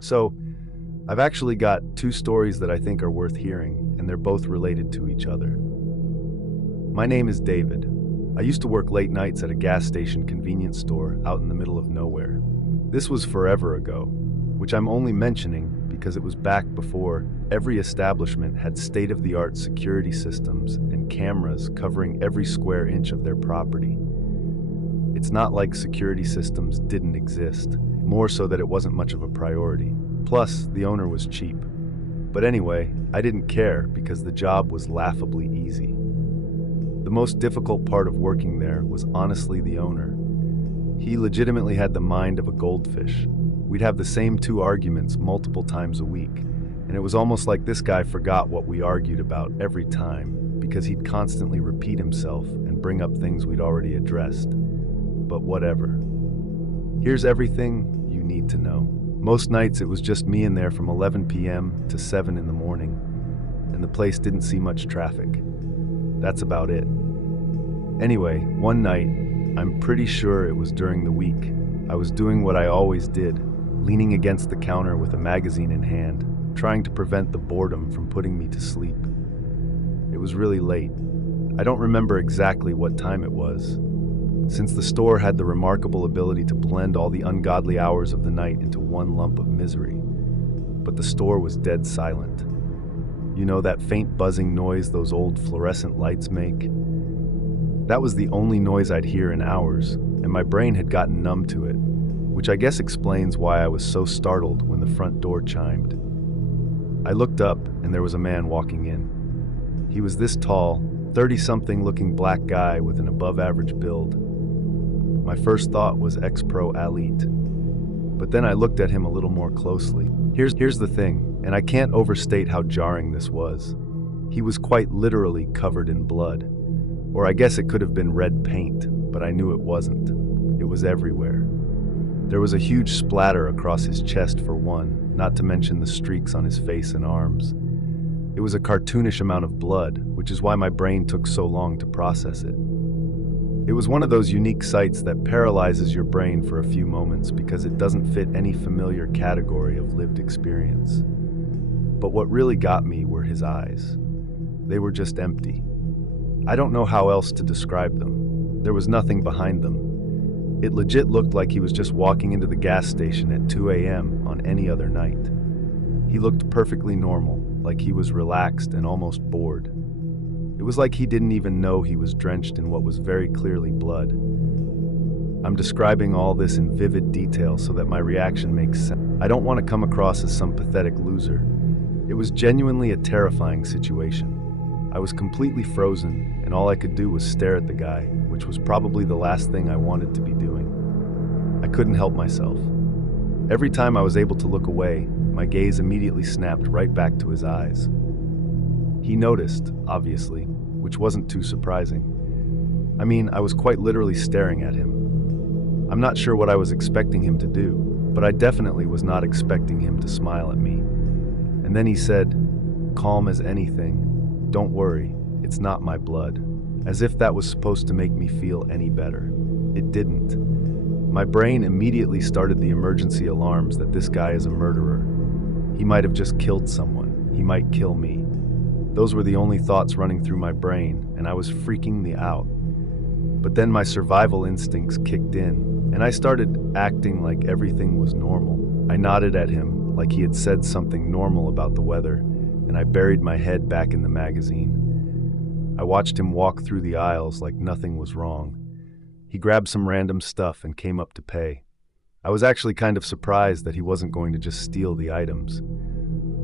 So, I've actually got two stories that I think are worth hearing, and they're both related to each other. My name is David. I used to work late nights at a gas station convenience store out in the middle of nowhere. This was forever ago, which I'm only mentioning because it was back before every establishment had state-of-the-art security systems and cameras covering every square inch of their property. It's not like security systems didn't exist, more so that it wasn't much of a priority. Plus, the owner was cheap. But anyway, I didn't care because the job was laughably easy. The most difficult part of working there was honestly the owner. He legitimately had the mind of a goldfish. We'd have the same two arguments multiple times a week, and it was almost like this guy forgot what we argued about every time because he'd constantly repeat himself and bring up things we'd already addressed. But whatever. Here's everything you need to know. Most nights it was just me in there from 11 p.m. to 7 in the morning, and the place didn't see much traffic. That's about it. Anyway, one night, I'm pretty sure it was during the week, I was doing what I always did, leaning against the counter with a magazine in hand, trying to prevent the boredom from putting me to sleep. It was really late. I don't remember exactly what time it was, since the store had the remarkable ability to blend all the ungodly hours of the night into one lump of misery. But the store was dead silent. You know that faint buzzing noise those old fluorescent lights make? That was the only noise I'd hear in hours, and my brain had gotten numb to it, which I guess explains why I was so startled when the front door chimed. I looked up, and there was a man walking in. He was this tall, 30-something looking black guy with an above-average build. My first thought was ex-pro athlete. But then I looked at him a little more closely. Here's the thing, and I can't overstate how jarring this was. He was quite literally covered in blood. Or I guess it could have been red paint, but I knew it wasn't. It was everywhere. There was a huge splatter across his chest for one, not to mention the streaks on his face and arms. It was a cartoonish amount of blood, which is why my brain took so long to process it. It was one of those unique sights that paralyzes your brain for a few moments because it doesn't fit any familiar category of lived experience. But what really got me were his eyes. They were just empty. I don't know how else to describe them. There was nothing behind them. It legit looked like he was just walking into the gas station at 2 a.m. on any other night. He looked perfectly normal, like he was relaxed and almost bored. It was like he didn't even know he was drenched in what was very clearly blood. I'm describing all this in vivid detail so that my reaction makes sense. I don't want to come across as some pathetic loser. It was genuinely a terrifying situation. I was completely frozen, and all I could do was stare at the guy, which was probably the last thing I wanted to be doing. I couldn't help myself. Every time I was able to look away, my gaze immediately snapped right back to his eyes. He noticed, obviously, which wasn't too surprising. I mean, I was quite literally staring at him. I'm not sure what I was expecting him to do, but I definitely was not expecting him to smile at me. And then he said, calm as anything, "Don't worry, it's not my blood," as if that was supposed to make me feel any better. It didn't. My brain immediately started the emergency alarms that this guy is a murderer. He might have just killed someone. He might kill me. Those were the only thoughts running through my brain, and I was freaking me out. But then my survival instincts kicked in, and I started acting like everything was normal. I nodded at him like he had said something normal about the weather, and I buried my head back in the magazine. I watched him walk through the aisles like nothing was wrong. He grabbed some random stuff and came up to pay. I was actually kind of surprised that he wasn't going to just steal the items.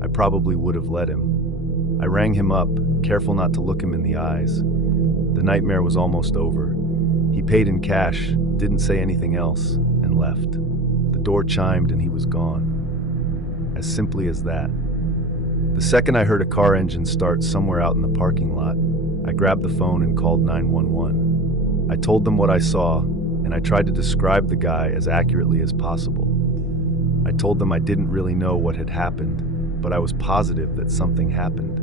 I probably would have let him. I rang him up, careful not to look him in the eyes. The nightmare was almost over. He paid in cash, didn't say anything else, and left. The door chimed and he was gone. As simply as that. The second I heard a car engine start somewhere out in the parking lot, I grabbed the phone and called 911. I told them what I saw, and I tried to describe the guy as accurately as possible. I told them I didn't really know what had happened, but I was positive that something happened.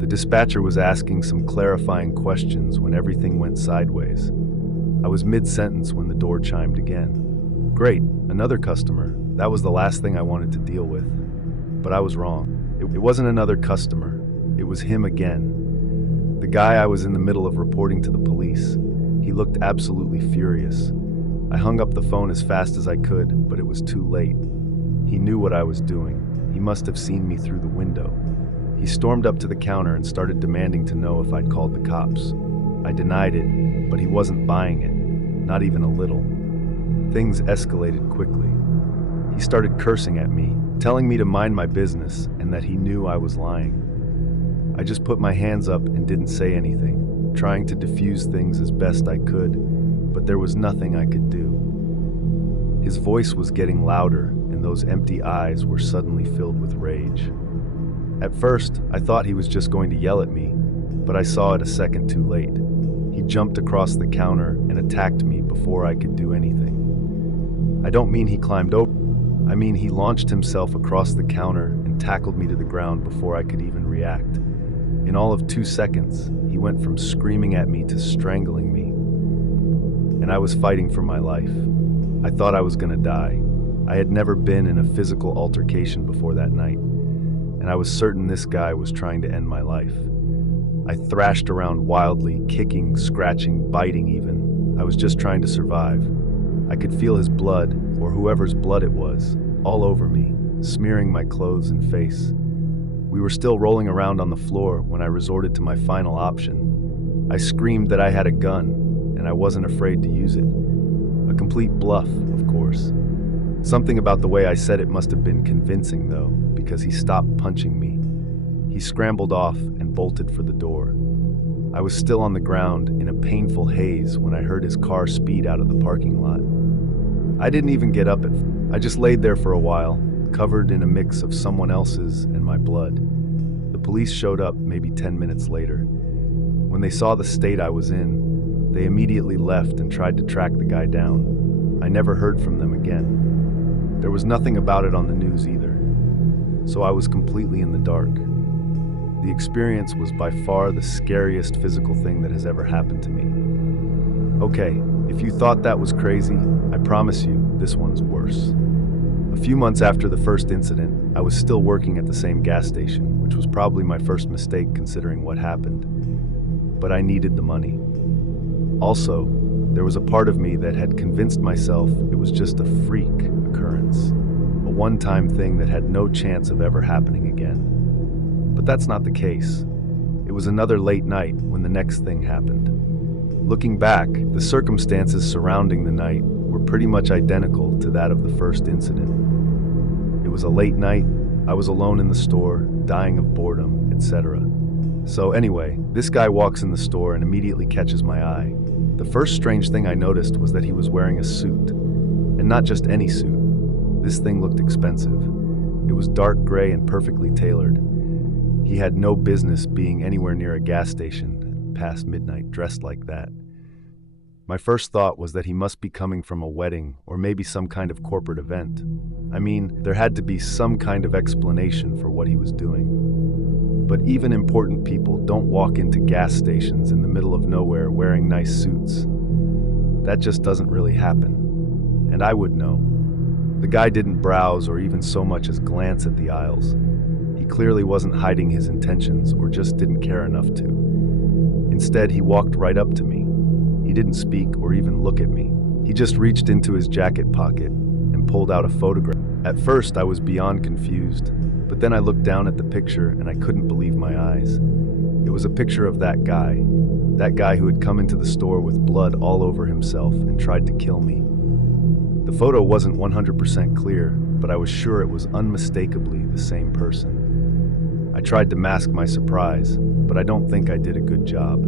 The dispatcher was asking some clarifying questions when everything went sideways. I was mid-sentence when the door chimed again. Great, another customer, That was the last thing I wanted to deal with. But I was wrong. It wasn't another customer. It was him again. The guy I was in the middle of reporting to the police. He looked absolutely furious. I hung up the phone as fast as I could, but it was too late. He knew what I was doing. He must have seen me through the window. He stormed up to the counter and started demanding to know if I'd called the cops. I denied it, but he wasn't buying it, not even a little. Things escalated quickly. He started cursing at me, telling me to mind my business and that he knew I was lying. I just put my hands up and didn't say anything, trying to diffuse things as best I could, but there was nothing I could do. His voice was getting louder, and those empty eyes were suddenly filled with rage. At first, I thought he was just going to yell at me, but I saw it a second too late. He jumped across the counter and attacked me before I could do anything. I don't mean he climbed over. I mean he launched himself across the counter and tackled me to the ground before I could even react. In all of 2 seconds, he went from screaming at me to strangling me. And I was fighting for my life. I thought I was gonna die. I had never been in a physical altercation before that night, and I was certain this guy was trying to end my life. I thrashed around wildly, kicking, scratching, biting even. I was just trying to survive. I could feel his blood, or whoever's blood it was, all over me, smearing my clothes and face. We were still rolling around on the floor when I resorted to my final option. I screamed that I had a gun, and I wasn't afraid to use it. A complete bluff, of course. Something about the way I said it must have been convincing, though, because he stopped punching me. He scrambled off and bolted for the door. I was still on the ground in a painful haze when I heard his car speed out of the parking lot. I didn't even get up. I just laid there for a while, covered in a mix of someone else's and my blood. The police showed up maybe 10 minutes later. When they saw the state I was in, they immediately left and tried to track the guy down. I never heard from them again. There was nothing about it on the news either, so I was completely in the dark. The experience was by far the scariest physical thing that has ever happened to me. Okay, if you thought that was crazy, I promise you, this one's worse. A few months after the first incident, I was still working at the same gas station, which was probably my first mistake considering what happened. But I needed the money. Also, there was a part of me that had convinced myself it was just a freak occurrence, a one-time thing that had no chance of ever happening again. But that's not the case. It was another late night when the next thing happened. Looking back, the circumstances surrounding the night were pretty much identical to that of the first incident. It was a late night, I was alone in the store, dying of boredom, etc. So anyway, this guy walks in the store and immediately catches my eye. The first strange thing I noticed was that he was wearing a suit. And not just any suit. This thing looked expensive. It was dark gray and perfectly tailored. He had no business being anywhere near a gas station past midnight dressed like that. My first thought was that he must be coming from a wedding or maybe some kind of corporate event. I mean, there had to be some kind of explanation for what he was doing. But even important people don't walk into gas stations in the middle of nowhere wearing nice suits. That just doesn't really happen. And I would know. The guy didn't browse or even so much as glance at the aisles. He clearly wasn't hiding his intentions or just didn't care enough to. Instead, he walked right up to me. He didn't speak or even look at me. He just reached into his jacket pocket and pulled out a photograph. At first, I was beyond confused, but then I looked down at the picture and I couldn't believe my eyes. It was a picture of that guy who had come into the store with blood all over himself and tried to kill me. The photo wasn't 100% clear, but I was sure it was unmistakably the same person. I tried to mask my surprise, but I don't think I did a good job.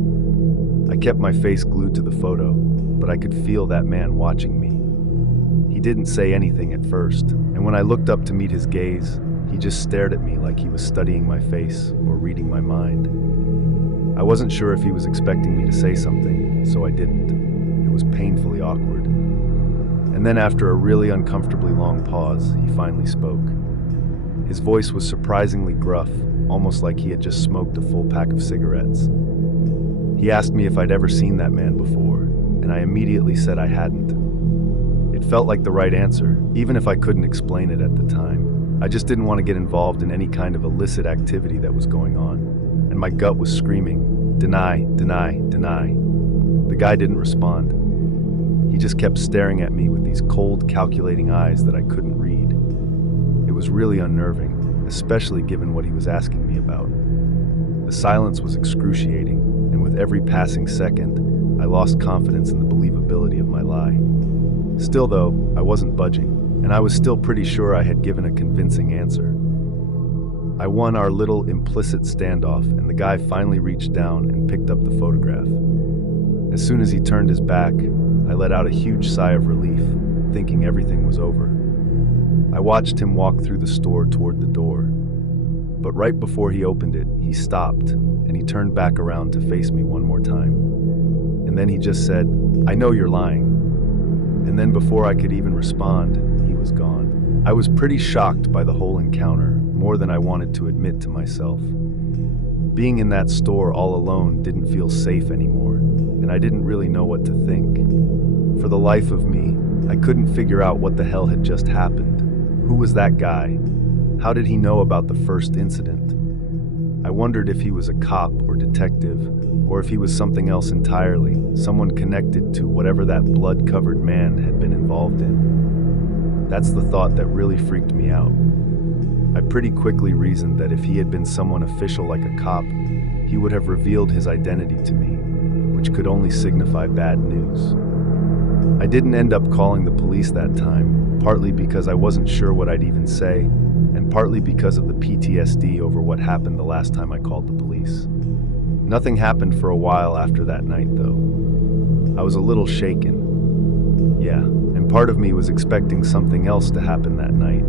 I kept my face glued to the photo, but I could feel that man watching me. He didn't say anything at first, and when I looked up to meet his gaze, he just stared at me like he was studying my face or reading my mind. I wasn't sure if he was expecting me to say something, so I didn't. It was painfully awkward. And then after a really uncomfortably long pause, he finally spoke. His voice was surprisingly gruff, almost like he had just smoked a full pack of cigarettes. He asked me if I'd ever seen that man before, and I immediately said I hadn't. It felt like the right answer, even if I couldn't explain it at the time. I just didn't want to get involved in any kind of illicit activity that was going on, and my gut was screaming, "Deny, deny, deny." The guy didn't respond. He just kept staring at me with these cold, calculating eyes that I couldn't read. It was really unnerving, especially given what he was asking me about. The silence was excruciating, and with every passing second, I lost confidence in the believability of my lie. Still though, I wasn't budging, and I was still pretty sure I had given a convincing answer. I won our little implicit standoff, and the guy finally reached down and picked up the photograph. As soon as he turned his back, I let out a huge sigh of relief, thinking everything was over. I watched him walk through the store toward the door, but right before he opened it, he stopped, and he turned back around to face me one more time. And then he just said, "I know you're lying." And then before I could even respond, he was gone. I was pretty shocked by the whole encounter, more than I wanted to admit to myself. Being in that store all alone didn't feel safe anymore, and I didn't really know what to think. For the life of me, I couldn't figure out what the hell had just happened. Who was that guy? How did he know about the first incident? I wondered if he was a cop or detective, or if he was something else entirely, someone connected to whatever that blood-covered man had been involved in. That's the thought that really freaked me out. I pretty quickly reasoned that if he had been someone official like a cop, he would have revealed his identity to me, which could only signify bad news. I didn't end up calling the police that time, partly because I wasn't sure what I'd even say, and partly because of the PTSD over what happened the last time I called the police. Nothing happened for a while after that night, though. I was a little shaken. Yeah, and part of me was expecting something else to happen that night,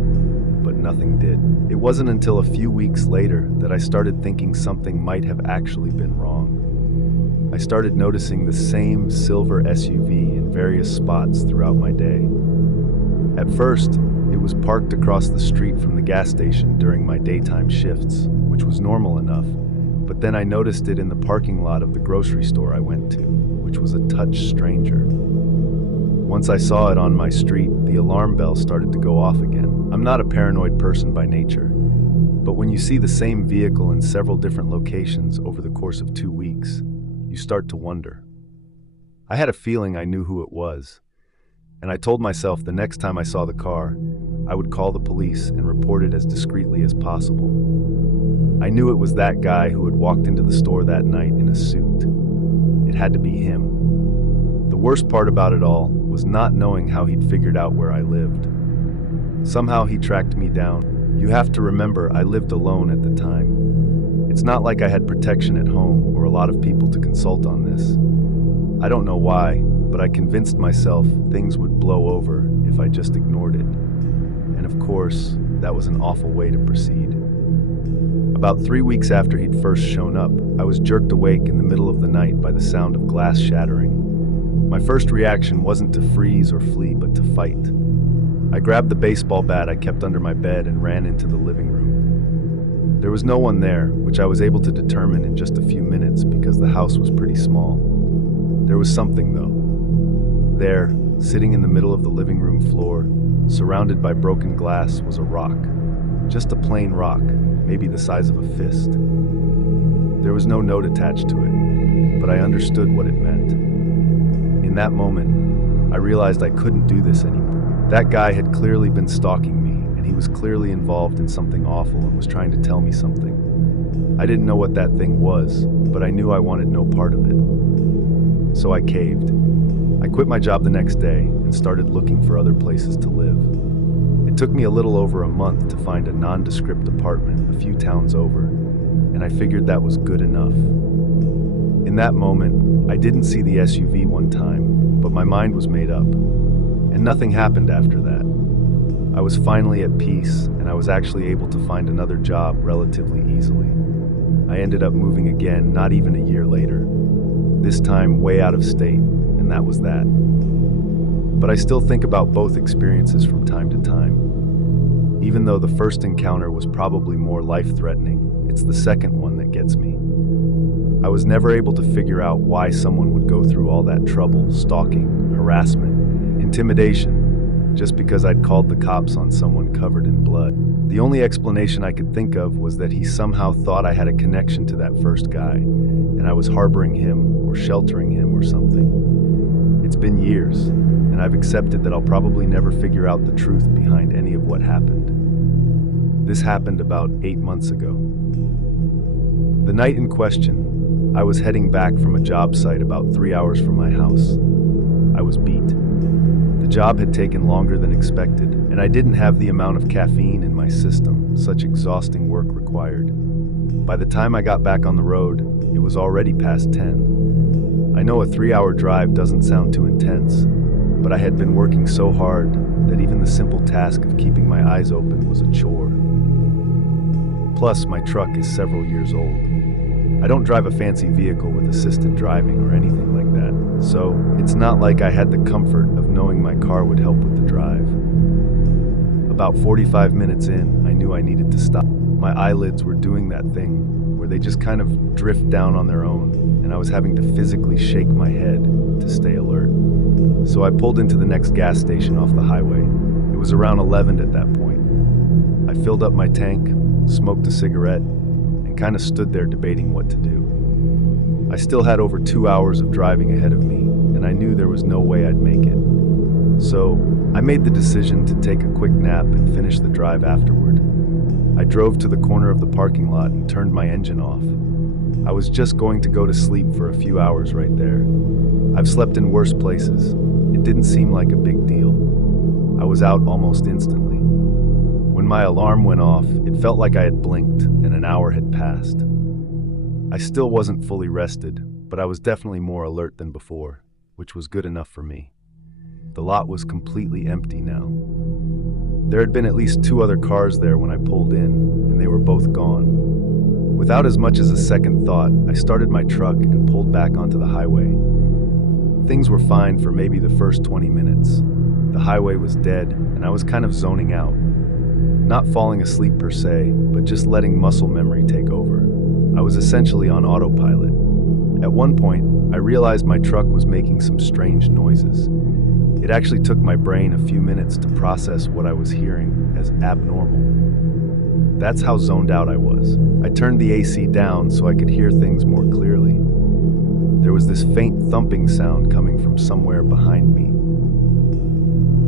but nothing did. It wasn't until a few weeks later that I started thinking something might have actually been wrong. I started noticing the same silver SUV in various spots throughout my day. At first, it was parked across the street from the gas station during my daytime shifts, which was normal enough, but then I noticed it in the parking lot of the grocery store I went to, which was a touch stranger. Once I saw it on my street, the alarm bell started to go off again. I'm not a paranoid person by nature, but when you see the same vehicle in several different locations over the course of 2 weeks, you start to wonder. I had a feeling I knew who it was, and I told myself the next time I saw the car, I would call the police and report it as discreetly as possible. I knew it was that guy who had walked into the store that night in a suit. It had to be him. The worst part about it all was not knowing how he'd figured out where I lived. Somehow he tracked me down. You have to remember, I lived alone at the time. It's not like I had protection at home or a lot of people to consult on this. I don't know why, but I convinced myself things would blow over if I just ignored it. And of course, that was an awful way to proceed. About 3 weeks after he'd first shown up, I was jerked awake in the middle of the night by the sound of glass shattering. My first reaction wasn't to freeze or flee, but to fight. I grabbed the baseball bat I kept under my bed and ran into the living room. There was no one there, which I was able to determine in just a few minutes because the house was pretty small. There was something, though. There, sitting in the middle of the living room floor, surrounded by broken glass, was a rock. Just a plain rock, maybe the size of a fist. There was no note attached to it, but I understood what it meant. In that moment, I realized I couldn't do this anymore. That guy had clearly been stalking me, and he was clearly involved in something awful and was trying to tell me something. I didn't know what that thing was, but I knew I wanted no part of it. So I caved. I quit my job the next day and started looking for other places to live. It took me a little over a month to find a nondescript apartment a few towns over, and I figured that was good enough. In that moment, I didn't see the SUV one time, but my mind was made up, and nothing happened after that. I was finally at peace, and I was actually able to find another job relatively easily. I ended up moving again not even a year later, this time way out of state, and that was that. But I still think about both experiences from time to time. Even though the first encounter was probably more life-threatening, it's the second one that gets me. I was never able to figure out why someone would go through all that trouble, stalking, harassment, intimidation, just because I'd called the cops on someone covered in blood. The only explanation I could think of was that he somehow thought I had a connection to that first guy, and I was harboring him or sheltering him or something. It's been years, and I've accepted that I'll probably never figure out the truth behind any of what happened. This happened about 8 months ago. The night in question, I was heading back from a job site about 3 hours from my house. I was beat. The job had taken longer than expected, and I didn't have the amount of caffeine in my system such exhausting work required. By the time I got back on the road, it was already past 10. I know a 3-hour drive doesn't sound too intense, but I had been working so hard that even the simple task of keeping my eyes open was a chore. Plus, my truck is several years old. I don't drive a fancy vehicle with assisted driving or anything like that, so it's not like I had the comfort of knowing my car would help with the drive. About 45 minutes in, I knew I needed to stop. My eyelids were doing that thing where they just kind of drift down on their own, and I was having to physically shake my head to stay alert. So I pulled into the next gas station off the highway. It was around 11 at that point. I filled up my tank, smoked a cigarette, and kind of stood there debating what to do. I still had over 2 hours of driving ahead of me, and I knew there was no way I'd make it. So I made the decision to take a quick nap and finish the drive afterward. I drove to the corner of the parking lot and turned my engine off. I was just going to go to sleep for a few hours right there. I've slept in worse places. It didn't seem like a big deal. I was out almost instantly. When my alarm went off, it felt like I had blinked and an hour had passed. I still wasn't fully rested, but I was definitely more alert than before, which was good enough for me. The lot was completely empty now. There had been at least 2 other cars there when I pulled in, and they were both gone. Without as much as a second thought, I started my truck and pulled back onto the highway. Things were fine for maybe the first 20 minutes. The highway was dead, and I was kind of zoning out. Not falling asleep per se, but just letting muscle memory take over. I was essentially on autopilot. At one point, I realized my truck was making some strange noises. It actually took my brain a few minutes to process what I was hearing as abnormal. That's how zoned out I was. I turned the AC down so I could hear things more clearly. There was this faint thumping sound coming from somewhere behind me.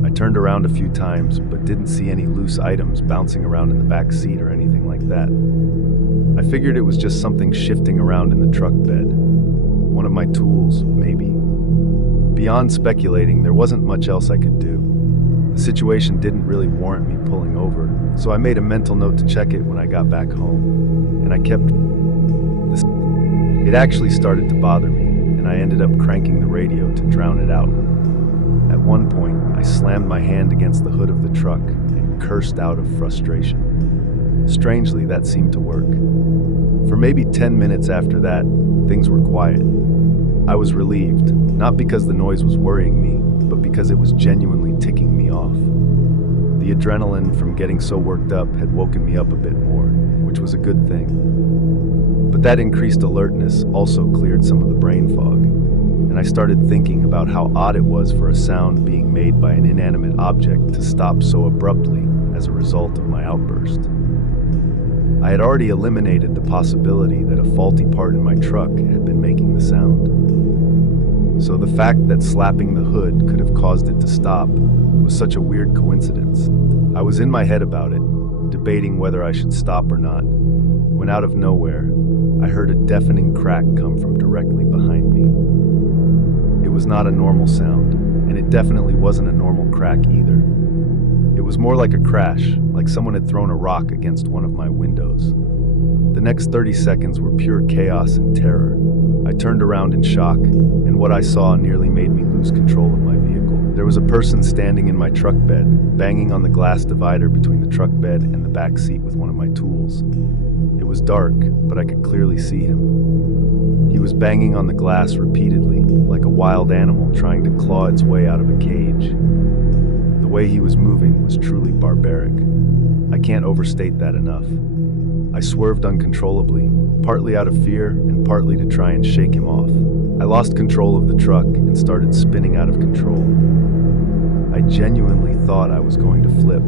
I turned around a few times, but didn't see any loose items bouncing around in the back seat or anything like that. I figured it was just something shifting around in the truck bed. One of my tools, maybe. Beyond speculating, there wasn't much else I could do. The situation didn't really warrant me pulling over, so I made a mental note to check it when I got back home. And I kept this. It actually started to bother me, and I ended up cranking the radio to drown it out. At one point, I slammed my hand against the hood of the truck and cursed out of frustration. Strangely, that seemed to work. For maybe 10 minutes after that, things were quiet. I was relieved, not because the noise was worrying me, but because it was genuinely ticking me off. The adrenaline from getting so worked up had woken me up a bit more, which was a good thing. But that increased alertness also cleared some of the brain fog, and I started thinking about how odd it was for a sound being made by an inanimate object to stop so abruptly as a result of my outburst. I had already eliminated the possibility that a faulty part in my truck had been making the sound. So the fact that slapping the hood could have caused it to stop was such a weird coincidence. I was in my head about it, debating whether I should stop or not, when out of nowhere, I heard a deafening crack come from directly behind me. It was not a normal sound, and it definitely wasn't a normal crack either. It was more like a crash, like someone had thrown a rock against one of my windows. The next 30 seconds were pure chaos and terror. I turned around in shock, and what I saw nearly made me lose control of my vehicle. There was a person standing in my truck bed, banging on the glass divider between the truck bed and the back seat with one of my tools. It was dark, but I could clearly see him. He was banging on the glass repeatedly, like a wild animal trying to claw its way out of a cage. The way he was moving was truly barbaric. I can't overstate that enough. I swerved uncontrollably, partly out of fear and partly to try and shake him off. I lost control of the truck and started spinning out of control. I genuinely thought I was going to flip,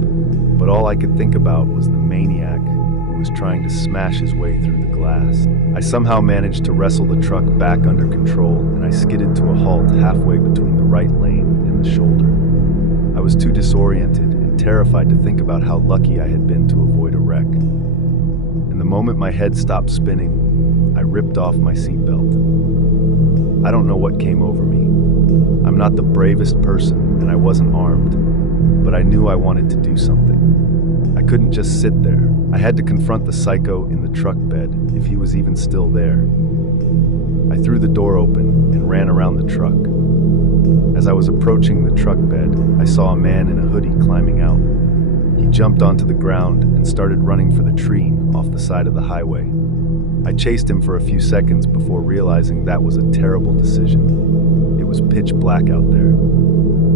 but all I could think about was the maniac who was trying to smash his way through the glass. I somehow managed to wrestle the truck back under control, and I skidded to a halt halfway between the right lane and the shoulder. I was too disoriented and terrified to think about how lucky I had been to avoid a wreck. And the moment my head stopped spinning, I ripped off my seatbelt. I don't know what came over me. I'm not the bravest person, and I wasn't armed, but I knew I wanted to do something. I couldn't just sit there. I had to confront the psycho in the truck bed, if he was even still there. I threw the door open and ran around the truck. As I was approaching the truck bed, I saw a man in a hoodie climbing out. He jumped onto the ground and started running for the tree off the side of the highway. I chased him for a few seconds before realizing that was a terrible decision. It was pitch black out there.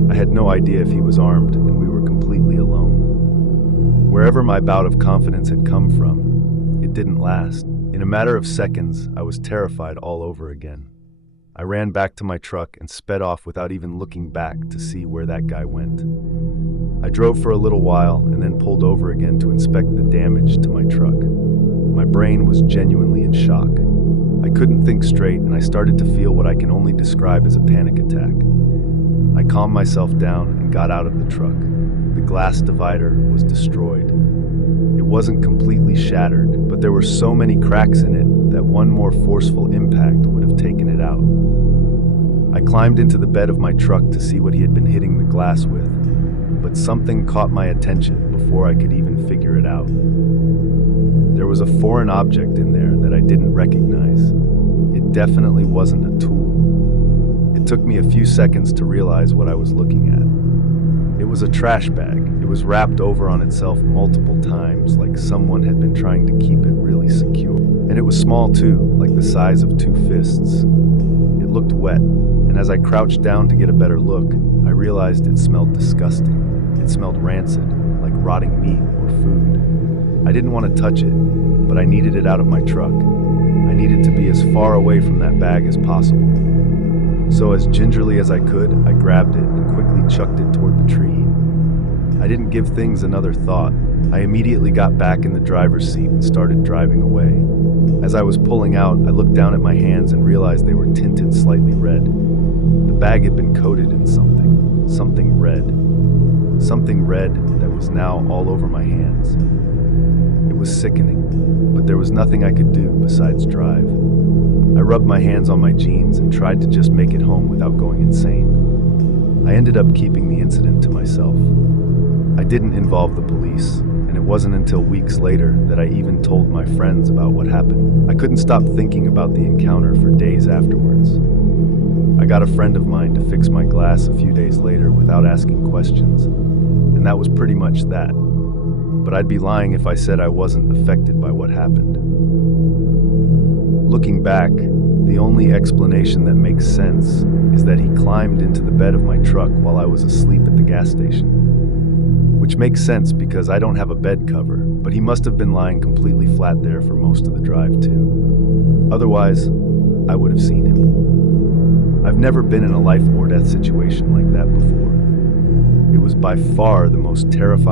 I had no idea if he was armed, and we were completely alone. Wherever my bout of confidence had come from, it didn't last. In a matter of seconds, I was terrified all over again. I ran back to my truck and sped off without even looking back to see where that guy went. I drove for a little while and then pulled over again to inspect the damage to my truck. My brain was genuinely in shock. I couldn't think straight, and I started to feel what I can only describe as a panic attack. I calmed myself down and got out of the truck. The glass divider was destroyed. It wasn't completely shattered, but there were so many cracks in it that one more forceful impact would have taken it out. I climbed into the bed of my truck to see what he had been hitting the glass with, but something caught my attention before I could even figure it out. There was a foreign object in there that I didn't recognize. It definitely wasn't a tool. It took me a few seconds to realize what I was looking at. It was a trash bag. It was wrapped over on itself multiple times, like someone had been trying to keep it really secure. And it was small too, like the size of two fists. It looked wet, and as I crouched down to get a better look, I realized it smelled disgusting. It smelled rancid, like rotting meat or food. I didn't want to touch it, but I needed it out of my truck. I needed to be as far away from that bag as possible. So as gingerly as I could, I grabbed it and quickly chucked it toward the tree. I didn't give things another thought. I immediately got back in the driver's seat and started driving away. As I was pulling out, I looked down at my hands and realized they were tinted slightly red. The bag had been coated in something red. Something red that was now all over my hands. It was sickening, but there was nothing I could do besides drive. I rubbed my hands on my jeans and tried to just make it home without going insane. I ended up keeping the incident to myself. I didn't involve the police, and it wasn't until weeks later that I even told my friends about what happened. I couldn't stop thinking about the encounter for days afterwards. I got a friend of mine to fix my glass a few days later without asking questions, and that was pretty much that. But I'd be lying if I said I wasn't affected by what happened. Looking back, the only explanation that makes sense is that he climbed into the bed of my truck while I was asleep at the gas station. Which makes sense because I don't have a bed cover, but he must have been lying completely flat there for most of the drive too. Otherwise, I would have seen him. I've never been in a life or death situation like that before. It was by far the most terrifying